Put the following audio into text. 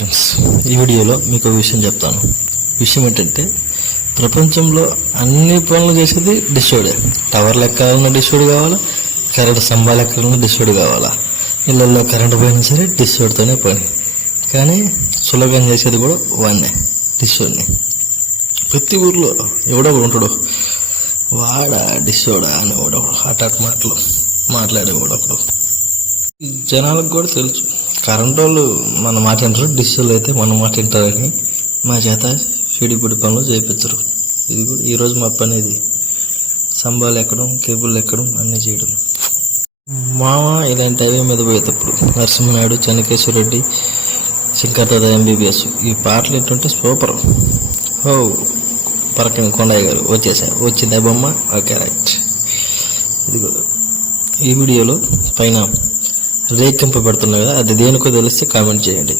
Friends, ఈ వీడియోలో మీకు ఒక విషయం చెప్తాను. విషయం ఏంటంటే, ప్రపంచంలో అన్ని పనులు చేసేది డిషోడే. టవర్లు ఎక్కాలన్నా డిషోడ్ కావాలా, కరెంటు స్తంభాలు ఎక్కాలన్నా డిషోడ్ కావాలా, ఇళ్ళల్లో కరెంటు పోయినా సరే డిషోడ్తోనే పని. కానీ సులభంగా చేసేది కూడా వాడినే, డిషోడ్ని. ప్రతి ఊర్లో ఎవడో ఒకడు ఉంటాడు, వాడా డిషోడా అని ఒకడొకడు హఠాట్ మాట్లాడేవాడు ఒకడు. జనాలకు కూడా తెలుసు, కరెంటు వాళ్ళు మన మాట వింటారు, డిష్ వాళ్ళు అయితే మన మాట వింటారని మా చేత పిడిపిడి పనులు చేయించరు. ఇది కూడా ఈరోజు మా పని. ఇది స్తంభాలు ఎక్కడం, కేబుల్ ఎక్కడం, అన్నీ చేయడం. మామ ఇలాంటి అవి మీద పోయేటప్పుడు నరసింహనాయుడు, చెన్నకేశ్వరరెడ్డి, శంకర్దాద ఎంబీబీఎస్ ఈ పాటలు ఏంటంటే సూపర్. ఓ పరకని కొండయ్య గారు వచ్చింది బొమ్మ. Okay right. ఇదిగో ఈ వీడియోలో పైన రేఖింపబడుతున్నాయి కదా, అది దేనికో తెలిస్తే కామెంట్ చేయండి.